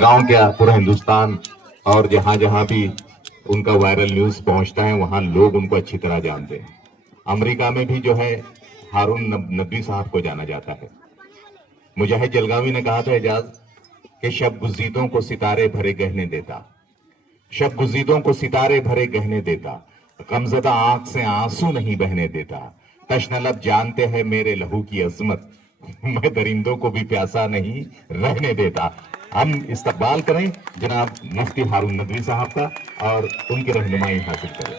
गांव क्या पूरा हिंदुस्तान और जहां जहां भी उनका वायरल न्यूज पहुंचता है वहां लोग उनको अच्छी तरह जानते हैं। अमेरिका में भी जो है हारून नदवी साहब को जाना जाता है। मुजाहिद जलगावी ने कहा था एजाज कि शब गुज़ीदों को सितारे भरे गहने देता, शब गुज़ीदों को सितारे भरे गहने देता, गमज़दा आंख से आंसू नहीं बहने देता, तश्न लब जानते हैं मेरे लहू की अजमत, मैं दरिंदों को भी प्यासा नहीं रहने देता। हम इस्तकबाल करें जनाब मुफ्ती हारून नदवी साहब का और उनकी रहनुमाई हासिल करें।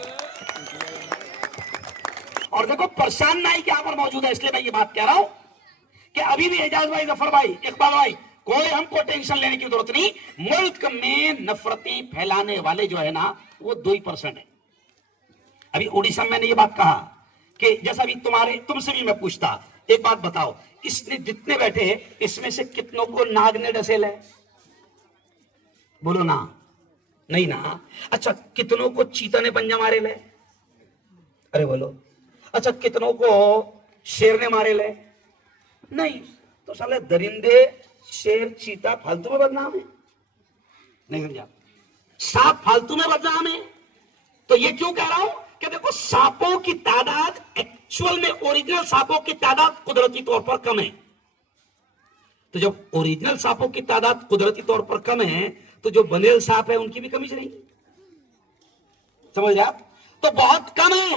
और देखो परेशान नाई यहाँ पर मौजूद है, इसलिए मैं ये बात कह रहा हूं कि अभी भी एजाज भाई, जफर भाई, इकबाल भाई, कोई हमको टेंशन लेने की जरूरत नहीं। मुल्क में नफरतें फैलाने वाले जो है ना वो 2% है। अभी उड़ीसा में मैंने ये बात कहा कि जैसा भी तुमसे भी मैं पूछता, एक बात बताओ, इसने जितने बैठे हैं इसमें से कितनों को नाग ने डसेल है? बोलो ना, नहीं ना। अच्छा, कितनों को चीता ने पंजा मारे ले? अरे बोलो। अच्छा, कितनों को शेर ने मारे ले? नहीं। तो साले दरिंदे, शेर, चीता फालतू में बदनाम है? नहीं समझा? सांप फालतू में बदनाम है? तो ये क्यों कह रहा हूं कि देखो सांपों की तादाद एक्चुअल में, ओरिजिनल सांपों की तादाद कुदरती तौर पर कम है। तो जब ओरिजिनल सांपों की तादाद कुदरती तौर पर कम है तो जो बनेल सांप है उनकी भी कमी से नहीं, समझ रहे आप? तो बहुत कम है।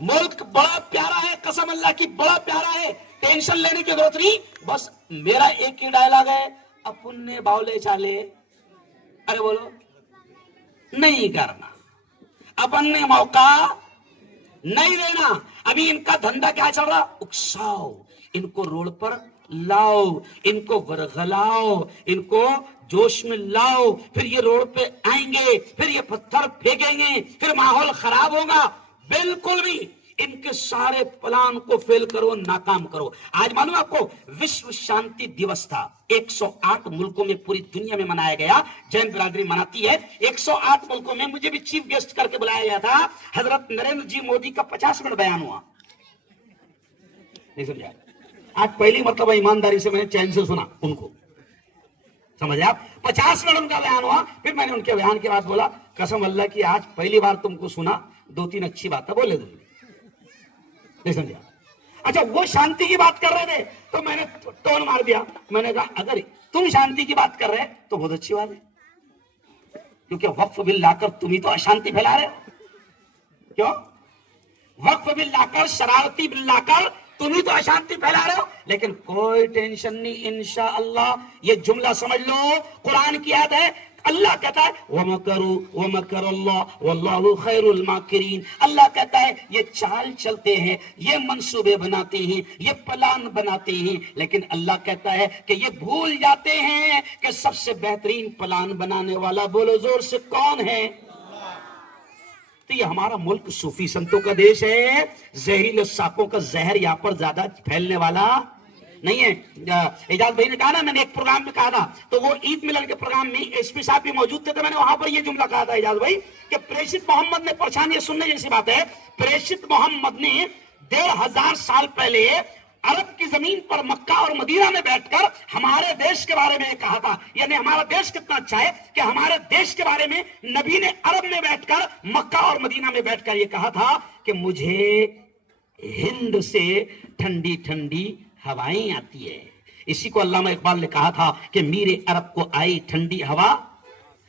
मुल्क बड़ा प्यारा है, कसम अल्लाह की बड़ा प्यारा है, टेंशन लेने की जरूरत नहीं। बस मेरा एक ही डायलॉग है, अपन ने बावले चाले, अरे बोलो, नहीं करना, अपन ने मौका नहीं देना। अभी इनका धंधा क्या चल रहा? उकसाओ, इनको रोड पर लाओ, इनको वरगलाओ, इनको जोश में लाओ, फिर ये रोड पे आएंगे, फिर ये पत्थर फेंकेंगे, फिर माहौल खराब होगा। बिल्कुल भी इनके सारे प्लान को फेल करो, नाकाम करो। आज मालूम आपको, विश्व शांति दिवस था, 108 मुल्कों में पूरी दुनिया में मनाया गया, जैन बिरादरी मनाती है। 108 मुल्कों में मुझे भी चीफ गेस्ट करके बुलाया गया था। हजरत नरेंद्र जी मोदी का 50 मिनट बयान हुआ। नहीं समझा? आज पहली मतलब ईमानदारी से मैंने चैन से सुना उनको, समझे आप? 50 मिनट उनका बयान हुआ। फिर मैंने उनके बयान के बाद बोला, कसम अल्लाह की आज पहली बार तुमको सुना, 2-3 अच्छी बातें बोले तुमने। नहीं समझा? अच्छा, वो शांति की बात कर रहे थे तो मैंने टोन मार दिया। मैंने कहा अगर तुम शांति की बात कर रहे तो बहुत अच्छी बात है, क्योंकि वक्फ बिल लाकर तुम ही तो अशांति फैला रहे हो। क्यों? वक्फ बिल लाकर, शरारती बिल लाकर तुम ही तो अशांति फैला रहे हो। लेकिन कोई टेंशन नहीं, इंशाअल्लाह। ये जुमला समझ लो, कुरान की आयत है। अल्लाह कहता है वमकरू वमकरल्लाह वल्लाहु खैरुल माकिरीन। अल्लाह कहता है ये चाल चलते हैं, ये मंसूबे बनाते हैं, ये प्लान बनाते हैं, लेकिन अल्लाह कहता है कि ये भूल जाते हैं कि सबसे बेहतरीन प्लान बनाने वाला, बोलो जोर से, कौन है? तो ये हमारा मुल्क सूफी संतों का देश है। जहरीले सांपों का जहर यहाँ पर ज्यादा फैलने वाला नहीं है। एजाज भाई ने कहा ना, मैंने एक प्रोग्राम में कहा था, तो वो ईद मिलन के प्रोग्राम में एसपी साहब भी मौजूद थे, तो मैंने वहां पर ये जुमला कहा था एजाज भाई कि प्रेषित मोहम्मद ने, परेशान ये सुनने जैसी बात है, प्रेषित मोहम्मद ने 1500 साल पहले अरब की जमीन पर मक्का और मदीना में बैठकर हमारे देश के बारे में कहा था। यानी हमारा देश कितना अच्छा है कि हमारे देश के बारे में नबी ने अरब में बैठकर, मक्का और मदीना में बैठकर ये कहा था कि मुझे हिंद से ठंडी ठंडी हवाएं आती है। इसी को अल्लामा इकबाल ने कहा था कि मीरे अरब को आई ठंडी हवा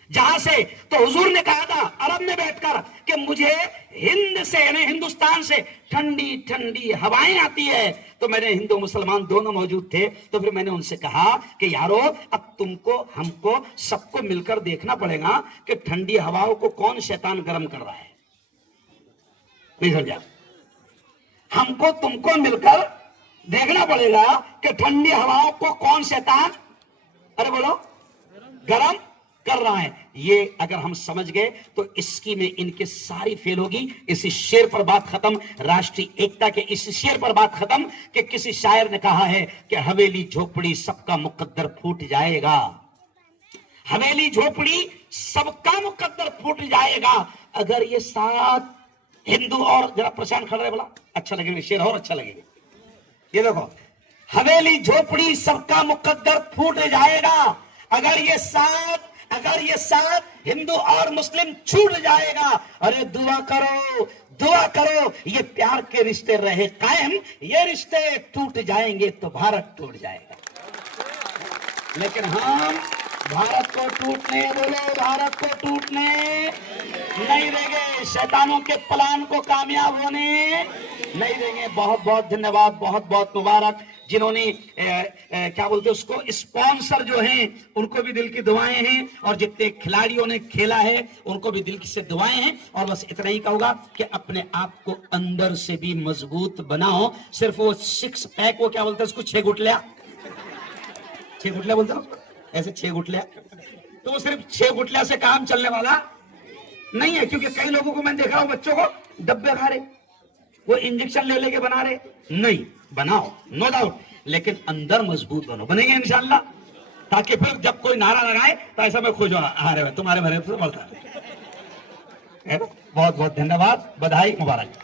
जहां से। तो हुजूर ने कहा था अरब में बैठकर कि मुझे हिंद से, यानी हिंदुस्तान से ठंडी ठंडी हवाएं आती है। तो मैंने, हिंदू मुसलमान दोनों मौजूद थे, तो फिर मैंने उनसे कहा कि यारो, अब तुमको, हमको, सबको मिलकर देखना पड़ेगा कि ठंडी हवाओं को कौन शैतान गर्म कर रहा है। नहीं समझा? हमको तुमको मिलकर देखना पड़ेगा कि ठंडी हवाओं को कौन शैतान, अरे बोलो, गर्म कर रहा है। ये अगर हम समझ गए तो इसकी में इनके सारी फेल होगी। इसी शेर पर बात खत्म, राष्ट्रीय एकता के इस शेर पर बात खत्म कि किसी शायर ने कहा है कि हवेली झोपड़ी सबका मुकद्दर फूट जाएगा, हवेली झोपड़ी सबका मुकद्दर फूट जाएगा। अगर ये 7 हिंदू, और जरा प्रशांत खड़ रहे, बोला अच्छा लगेगा शेर, और अच्छा लगेगा। ये देखो, हवेली झोपड़ी सबका मुकद्दर फूट जाएगा, اگر یہ ساتھ ہندو اور مسلم چھوٹ جائے گا، ارے دعا کرو یہ پیار کے رشتے رہے قائم، یہ رشتے ٹوٹ جائیں گے تو بھارت ٹوٹ جائے گا۔ لیکن ہم بھارت کو ٹوٹنے بھارت کو ٹوٹنے نہیں دیں گے، شیطانوں کے پلان کو کامیاب ہونے نہیں دیں گے۔ بہت بہت دھنیہ واد، بہت بہت مبارک جنہوں نے کیا بولتے اس کو اسپانسر جو ہیں ان کو بھی دل کی دعائیں ہیں، اور جتنے کھلاڑیوں نے کھیلا ہے ان کو بھی دل سے دعائیں ہیں، اور بس اتنا ہی کہوں گا کہ اپنے آپ کو اندر سے بھی مضبوط بناؤ۔ صرف وہ 6 پیک، وہ کیا بولتے ہیں اس کو، 6 گٹلیاں بولتے ہیں ایسے 6 گٹلیاں، تو وہ صرف 6 گٹلیاں سے کام چلنے والا نہیں ہے، کیونکہ کئی لوگوں کو میں دیکھ رہا ہوں بچوں کو ڈبے کھا رہے، وہ انجیکشن لے کے بنا رہے، نہیں بناؤ نو ڈاؤٹ، لیکن اندر مضبوط بنو، بنیں گے انشاءاللہ، تاکہ پھر جب کوئی نعرہ لگائے تو ایسا میں خوش ہونا، ارے تمہارے بھرے سے بڑھتا ہے۔ بہت بہت دھنیہ واد، بدھائی، مبارک۔